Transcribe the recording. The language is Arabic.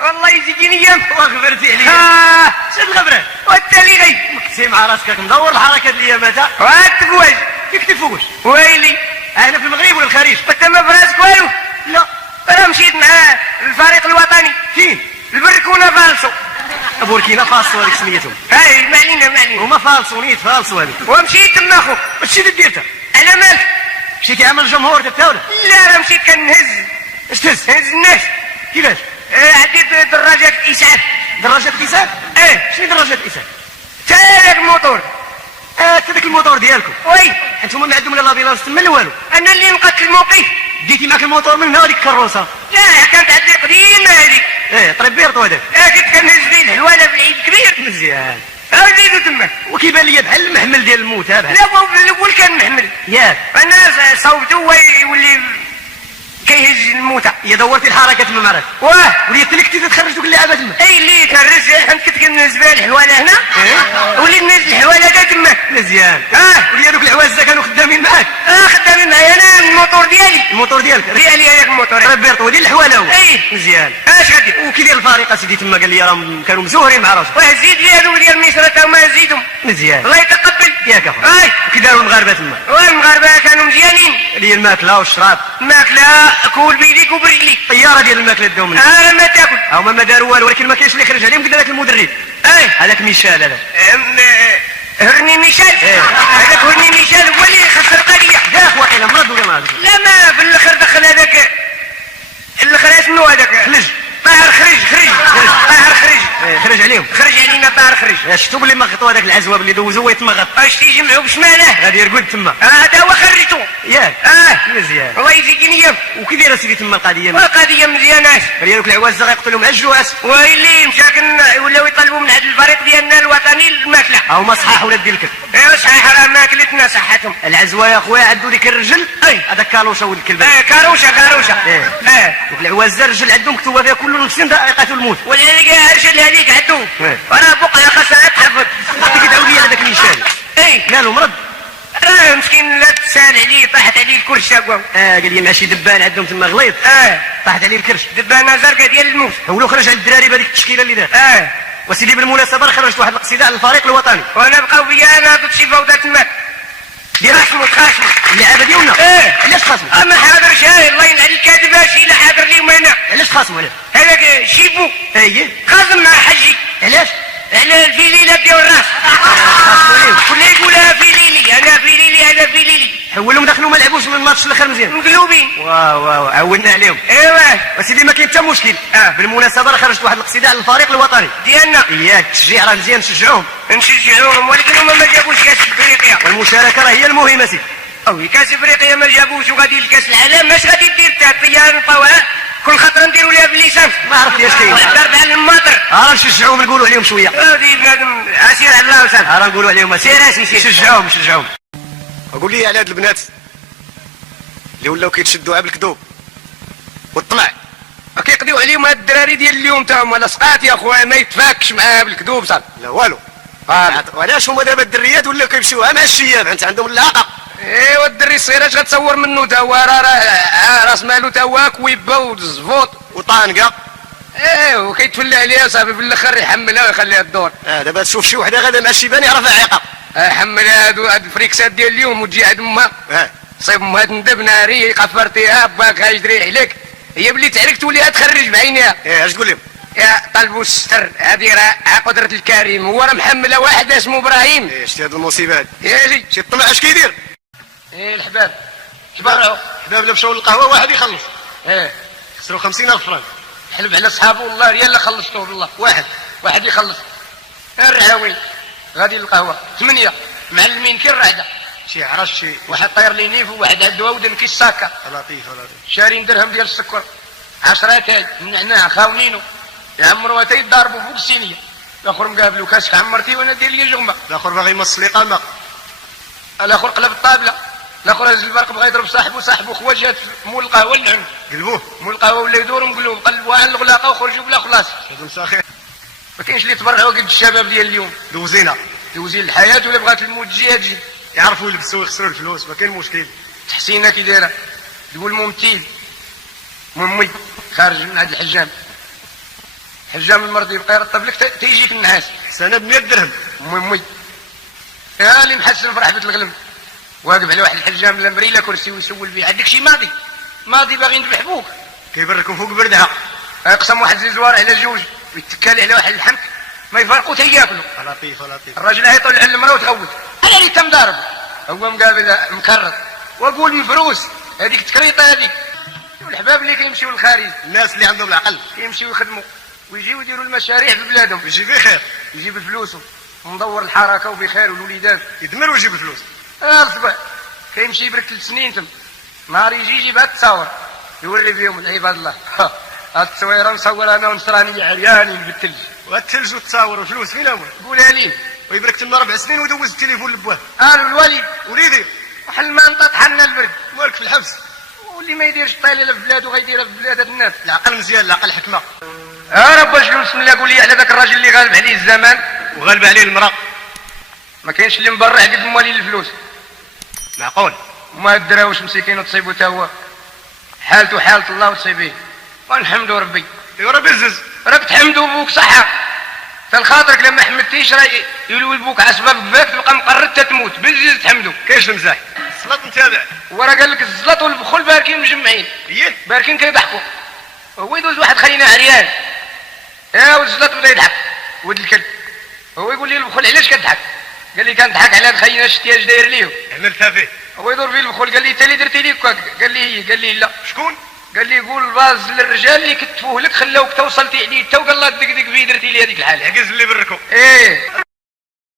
والله يجيني ايام وغبرتي عليا. شد الغبره والتالي غي مكتي مع راسك مدور الحركه اليامات. واتقواش يكتفوش ويلي انا في المغرب ولا الخارج؟ وانت ما فراسك والو. لا انا مشيت مع الفريق الوطني فين؟ البركونه فالسو. بوركينا فاسو هذيك سميتهم. هاي ما علينا هما فالسونيت فالسو هذيك. ومشيت تما اخو. واش ديرتها؟ انا مالك؟ مشيتي عمل الجمهور تاع الدوله؟ لا راه مشيت كنهز. اش تهز؟ هز الناس. كيفاش؟ عديت دراجات اسعاف. دراجه الاسعاف؟ شنو دراجه الاسعاف؟ تا هذاك الموتور. تا داك الموتور ديالكم. وي انتوما ما عندكم لا لابيلانس تما لا والو. انا اللي نقدت الموقف. ديتي معك الموتور من هنا هذيك الكروسه. لا كانت عندي قديمه هذيك. طريبيرتو هذاك. كنت كنهز فيه الحواله في العيد الكبير. مزيان. زيدو تما. وكيبان لي بحال المحمل ديال الموت هذا. لا هو الاول كان محمل. ياك. انا صوبته يولي كيهز الموتى. يا دورتي الحركه تما معرف. واه وليت تلكتي تخرج دوك اللعابه تما. اي اللي كنرج كنت كنهز بها الحواله هنا. ولي نهز الحواله دا تما. مزيان. ولي هذوك العوازه كانوا خدامين معاك. خدامين معايا انا الموتور ديالي. الموتور ديالك هذاك الموتور. طريبيرتو ديال الحواله هو. مزيان. اش غادي؟ وكي داير الفريق اسيدي تما قال لي راه كانوا مزوهرين مع راسهم. زيد لي هذوك ديال مصر تا هما زيدهم. مزيان. الله يتقبل. ياك اخويا. وكي داروا المغاربه تما؟ والمغاربه كانوا مزيانين. اللي الماكله والشراب. ماكله كول بيديك وبرجليك. طياره ديال الماكله داهم لي. ما تاكل. هما ما داروا والو ولكن ما كاينش اللي يخرج عليهم قد هذاك المدرب. هذاك ميشال هذا. هرني ميشيل. هذاك هرني ميشيل هو اللي خسر القضيه. داك واقيلا مرض ولا ما؟ لا ما في الاخر دخل هذاك الاخر اسمه هذاك خلج. طاهر خرج. طاهر خرج. خرج عليهم. خرج علينا طاهر خرج. شفتوا باللي مغطوا هذاك العزواب اللي دوزوا ويتمغط. اش تيجمعوا بشماله. غادي يرقد تما. هذا هو خرجته. ياك. مزيان. الله يجزيك نيام. وكي داير اسيدي تما القضيه؟ القضيه مزيانه. ديالك العوازه غيقتلوا مع الجواس. ويلي مشاكل ولاو يطلبوا من هذا الفريق ديالنا الوطني الماكله. هما صحاح ولا دير الكل. صحيح راه ماكلتنا صحتهم. العزوه يا خويا عندو ديك الرجل. هذاك كالوشه ولد الكلب. كاروشه. دوك العوازه الرجل عندهم مكتوبه فيها كل نفس ذائقه الموت. ولذلك الرجل هذيك عندو. راه بقعه خاصها تحفظ. كيدعوا لي هذاك ميشيل. مالو مرض؟ مسكين لا تسال عليه طاحت عليه الكرش تاعو. قال لي مع شي دبان عندهم تما غليظ. طاحت عليه الكرش. دبانه زرقاء ديال الموت. هو خرج على الدراري بهذيك التشكيله اللي دار. وسيدي بالمناسبه خرجت واحد القصيده على الفريق الوطني. وانا بقاو بيا انا ضد شي فوضى تما. خاصموا اللعابه ديالنا. علاش خاصموا؟ ما حاضرش. الله يلعن الكاذب هادشي لا حاضر ليهم انا. علاش خاصموا؟ علاش؟ هذاك شيبو. خاصم مع حجي. علاش؟ على الفيليله ديال الراس. كل يقولها في ليلي. انا في ليلي هذا في ليلي. حولهم دخلوا ما لعبوش من الماتش الاخر مزيان. مقلوبين. واو عودنا عليهم. وسيدي ما كاين حتى مشكل. بالمناسبه راه خرجت واحد القصيده على الفريق الوطني ديالنا. التشجيع راه مزيان نشجعوهم. نشجعوهم ولكن هما ما جابوش كاس افريقيا. والمشاركه راه هي المهمه سيدي. كاس افريقيا ما جابوش وغادي لكاس العالم. اش غادي دير حتى الطياره نطوها كل خطره نديروا لها بالليسانس. ما عرفت اش كاين. ضرب على الماطر. نشجعوهم نقولوا عليهم شويه. هذه بنادم عسير على الله وسلم. نقولوا عليهم سير نشجعوهم. قول لي على هاد البنات اللي ولاو كيتشدوا على بالكذوب والطمع. كيقضيو عليهم هاد الدراري ديال اليوم تا هما لصقات يا خويا ما يتفاكش معاها بالكذوب صافي. لا والو. وعلاش هما دابا الدريات ولاو كيمشيوها مع الشياب؟ انت عندهم اللعاقه. ايوا الدري الصغير اش غتصور منه تا هو راه راس مالو تا هو كويبه والزفوط وطانقه. وكيتولى عليها صافي في الاخر يحملها ويخليها الدور. دابا تشوف شي وحده غادا مع الشيبان يعرفها عيقه. حملها هاد الفريكسات ديال اليوم وتجي عند امها. صيب امها تندب ناري قفرتيها باك غيجري عليك. هي بلي تعرك توليها تخرج بعينيها. اش تقول لهم؟ يا طلبوا الستر هذه راه قدرة الكريم. هو راه محملها واحد اسمه ابراهيم. شتي هاد المصيبه هادي. ياجي شي الطمع اش كيدير؟ الحباب تبرعوا. الحباب لا مشاو للقهوه واحد يخلص. خسروا 50,000 فرنك. حلف على صحابه والله يلا خلصتوه بالله. واحد يخلص. الرعاوي غادي للقهوه 8 معلمين كي الرعده. شي عرش شي واحد طاير لي نيف وواحد عنده ودن كي الساكه. لطيف. شارين درهم ديال السكر 10 تاي من نعناع خاونينو يعمروا تيضاربوا فوق السينيه. الاخر مقابلو كاسك عمرتي وانا دير لي جغمه. الاخر باغي يمص لي قامه. الاخر قلب الطابله. الاخر هز البرق بغا يضرب صاحبه خوا جات مول القهوه اللعن قلبوه مول القهوه ولا يدور مقلوب قلبوا على الغلاقه وخرجوا بلا خلاص. هذا مساخير. ما كاينش اللي تبرعوا قد الشباب ديال اليوم. دوزين الحياه ولا بغات الموت تجي يعرفوا يلبسوا ويخسروا الفلوس ما كاين مشكل. تحسينه كي دايره تقول ممثل ممي خارج من هذا الحجام حجام المرض يبقى يرطب لك تيجيك النعاس. سنه ب 100 درهم. مي يا اللي محسن في رحبة الغلم، واقف على واحد الحجام لمري له كرسي ويسول فيه. عندك شي ماضي باغي نذبح بوك، كيبركم فوق بردها. يقسم واحد زوار على جوج ويتكالي على واحد الحمك ما يفرقوا تياكلوا. لطيف لطيف. الراجل يطلع المراه وتغوت، انا اللي تم ضارب. هو مقابل مكرر واقول مفروس، هذيك تكريطه هذيك. والحباب اللي كيمشيو للخارج، الناس اللي عندهم العقل كيمشيو يخدموا ويجيو يديروا المشاريع في بلادهم، يجيب بخير، يجيب فلوسهم ومدور الحركه وبخير والوليدات يدمر ويجيب الفلوس. اصبع كيمشي يبرك 3 سنين تم، نهار يجي يجيب هاد التصاور يوري فيهم العباد الله. هاد التصويره نصور انا ونصراني عريانين بالثلج. والثلج والتصاور والفلوس فين هما؟ قولها لي. ويبرك تما 4 سنين ودوز التليفون لبواه. قالوا الوالد وليدي وحل ما انت طحنا البرد مالك في الحبس. واللي ما يديرش طايله في بلاده غيديرها في بلاد هاد الناس. العقل مزيان، العقل حكمه. رب شنو بسم الله قول لي على ذاك الراجل اللي غالب عليه الزمان وغالب عليه المراه. ما كاينش اللي مبرع قد موالين الفلوس. معقول. وما الدراوش مسكين وتصيبو تا هو حالته حالة الله وتصيبيه ونحمدو ربي. يا ربي الزز راك تحمدو بوك صحة خاطرك لما حمدتيش راه يلوي بوك على سباب كفاك تبقى مقرد تتموت بالزز تحمدو. كاينش المزاح الصلاة نتابع. وراه قال لك الزلط والبخل باركين مجمعين. ايه باركين كيضحكوا. هو يدوز واحد خلينا عريان والزلط بدا يضحك ولد الكلب. هو يقول لي البخل علاش كتضحك؟ قال لي كنضحك على الخينا شتي اش داير ليهم. عملتها فيه. هو يدور فيه البخل قال لي انت اللي درتي لي هكاك. قال لي هي. قال لي لا. شكون؟ قال لي قول الباز للرجال اللي كتفوه لك خلاوك توصلتي عليه تا وقال الله دق دق فيه درتي لي هذيك الحاله. عجز اللي بركو. ايه